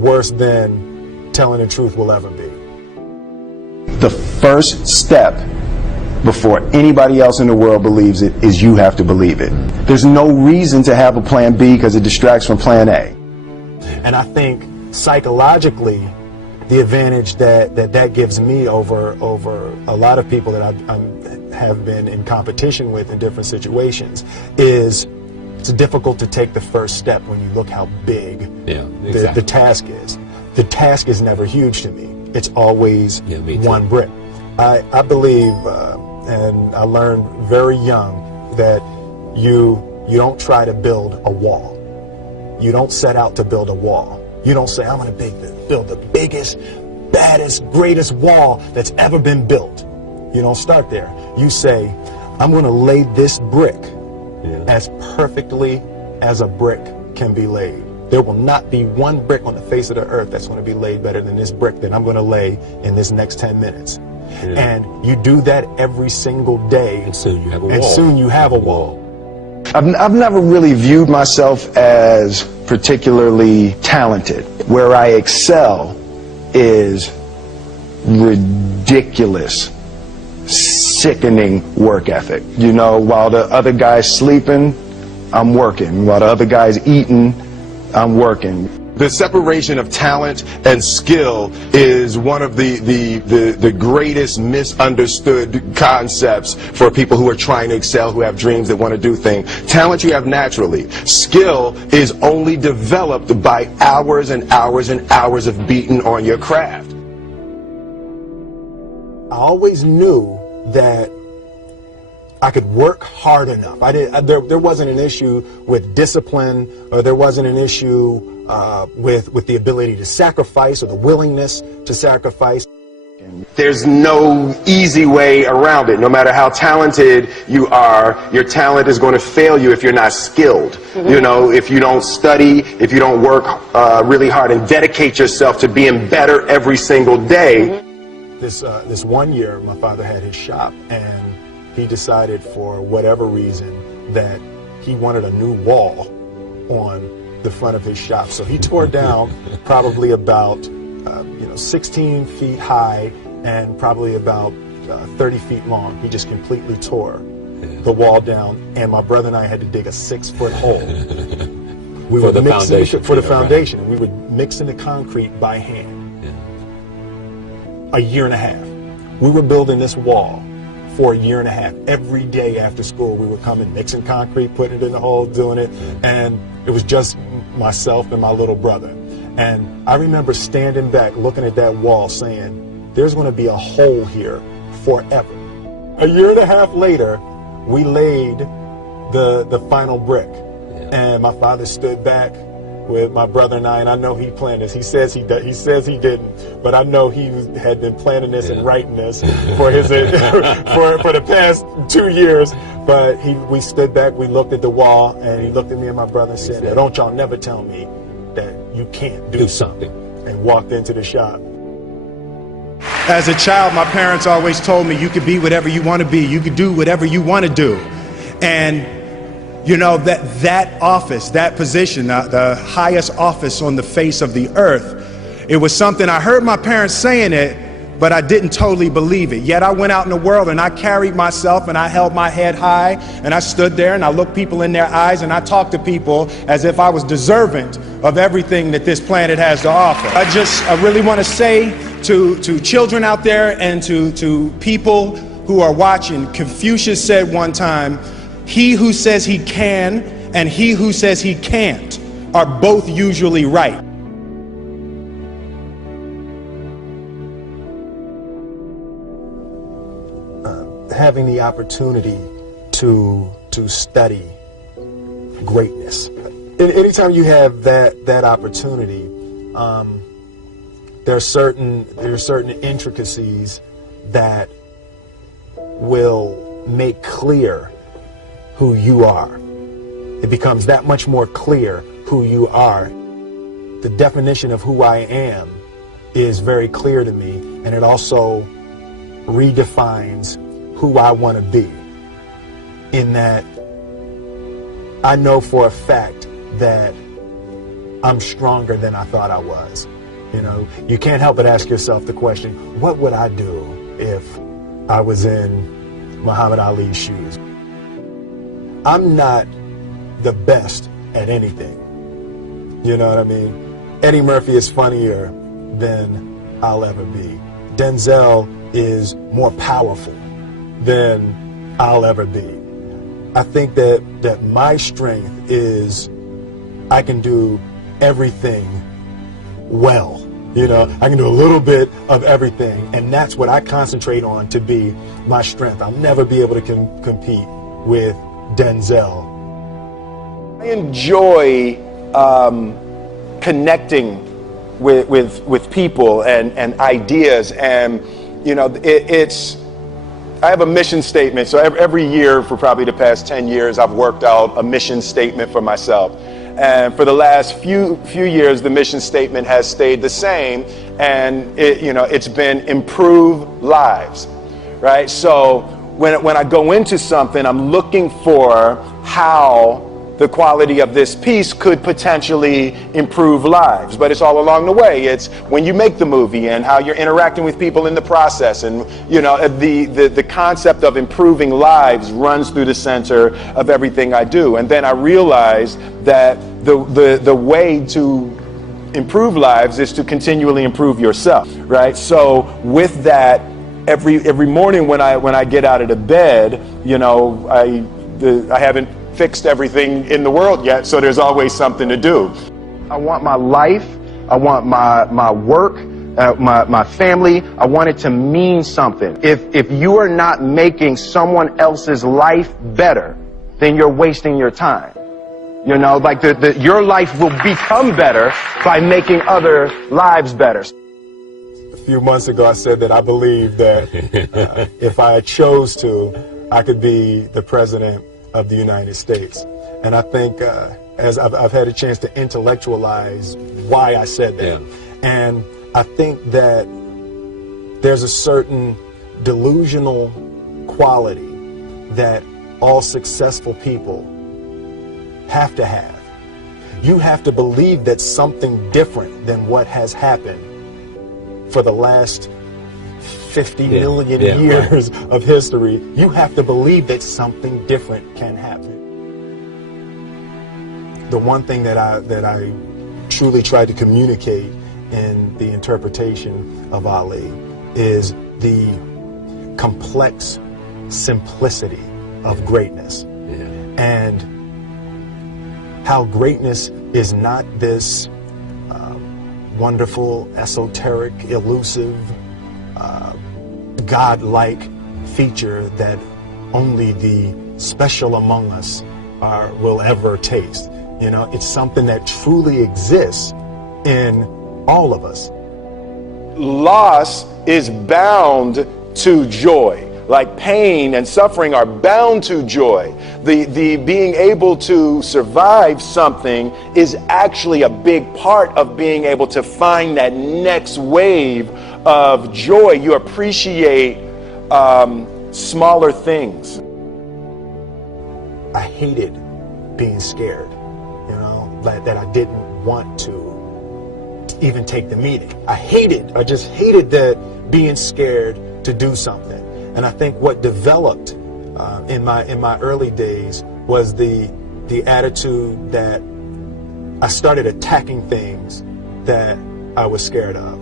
worse than telling the truth will ever be. The first step before anybody else in the world believes it is you have to believe it. There's no reason to have a plan B because it distracts from plan A. And I think psychologically, the advantage that gives me over a lot of people that I have been in competition with in different situations is it's difficult to take the first step when you look how big the task is. The task is never huge to me. It's always one brick. I believe, and I learned very young, that you don't try to build a wall. You don't set out to build a wall. You don't say, I'm going to build the biggest, baddest, greatest wall that's ever been built. You don't start there. You say, I'm going to lay this brick as perfectly as a brick can be laid. There will not be one brick on the face of the earth that's going to be laid better than this brick that I'm going to lay in this next 10 minutes. And you do that every single day, and soon you have a wall. And soon you have a wall. I've never really viewed myself as particularly talented. Where I excel is ridiculous, sickening work ethic. You know, while the other guy's sleeping, I'm working. While the other guy's eating, I'm working. The separation of talent and skill is one of the greatest misunderstood concepts for people who are trying to excel, who have dreams, that want to do things. Talent you have naturally. Skill is only developed by hours and hours and hours of beating on your craft. I always knew that I could work hard enough. There wasn't an issue with discipline, or there wasn't an issue with the ability to sacrifice or the willingness to sacrifice. There's no easy way around it. No matter how talented you are, your talent is going to fail you if you're not skilled. You know, if you don't study, if you don't work really hard and dedicate yourself to being better every single day. This one year, my father had his shop, and he decided for whatever reason that he wanted a new wall on the front of his shop. So he tore down probably about 16 feet high and probably about 30 feet long. He just completely tore the wall down, and my brother and I had to dig a 6-foot hole. We for the foundation. For the foundation. Right. We would mix in the concrete by hand. A year and a half. We were building this wall for a year and a half. Every day after school, we would come and mixing concrete, putting it in the hole, doing it, and it was just myself and my little brother. And I remember standing back, looking at that wall, saying, there's going to be a hole here forever. A year and a half later, we laid the final brick, and my father stood back with my brother and I know he planned this. He says he didn't, but I know he had been planning this and writing this for his for the past 2 years. But we stood back, we looked at the wall, and he looked at me and my brother and said, "Don't y'all never tell me that you can't do something," and walked into the shop. As a child, my parents always told me you could be whatever you want to be, you could do whatever you want to do. And you know, that office, that position, the highest office on the face of the earth, it was something I heard my parents saying it, but I didn't totally believe it. Yet I went out in the world and I carried myself and I held my head high and I stood there and I looked people in their eyes and I talked to people as if I was deserving of everything that this planet has to offer. I really want to say to children out there and to people who are watching, Confucius said one time, he who says he can and he who says he can't are both usually right. Having the opportunity to study greatness. Anytime you have that opportunity, there are certain intricacies that will make clear who you are. It becomes that much more clear who you are. The definition of who I am is very clear to me, and it also redefines who I want to be. In that I know for a fact that I'm stronger than I thought I was. You know, you can't help but ask yourself the question, what would I do if I was in Muhammad Ali's shoes? I'm not the best at anything. You know what I mean? Eddie Murphy is funnier than I'll ever be. Denzel is more powerful than I'll ever be. I think that my strength is I can do everything well. You know, I can do a little bit of everything, and that's what I concentrate on to be my strength. I'll never be able to compete with Denzel. I enjoy connecting with people and ideas, and you know, I have a mission statement. So every year for probably the past 10 years, I've worked out a mission statement for myself. And for the last few years, the mission statement has stayed the same, and it's been improve lives, right? So when I go into something, I'm looking for how the quality of this piece could potentially improve lives. But it's all along the way. It's when you make the movie and how you're interacting with people in the process, and the concept of improving lives runs through the center of everything I do. And then I realized that the way to improve lives is to continually improve yourself, right? So with that, every morning when I get out of the bed, I haven't fixed everything in the world yet, so there's always something to do. I want my life, I want my work, my family, I want it to mean something. If you are not making someone else's life better, then you're wasting your time. Like your life will become better by making other lives better. A few months ago, I said that I believe that if I chose to, I could be the president of the United States. And I think as I've had a chance to intellectualize why I said that. Yeah. And I think that there's a certain delusional quality that all successful people have to have. You have to believe that something different than what has happened for the last 50 million years of history. You have to believe that something different can happen. The one thing that I truly tried to communicate in the interpretation of Ali is the complex simplicity of greatness. And how greatness is not this wonderful, esoteric, elusive, God-like feature that only the special among us will ever taste. It's something that truly exists in all of us. Loss is bound to joy. Like pain and suffering are bound to joy. The being able to survive something is actually a big part of being able to find that next wave of joy. You appreciate smaller things. I hated being scared, that I didn't want to even take the meeting. I just hated that being scared to do something. And I think what developed in my early days was the attitude that I started attacking things that I was scared of.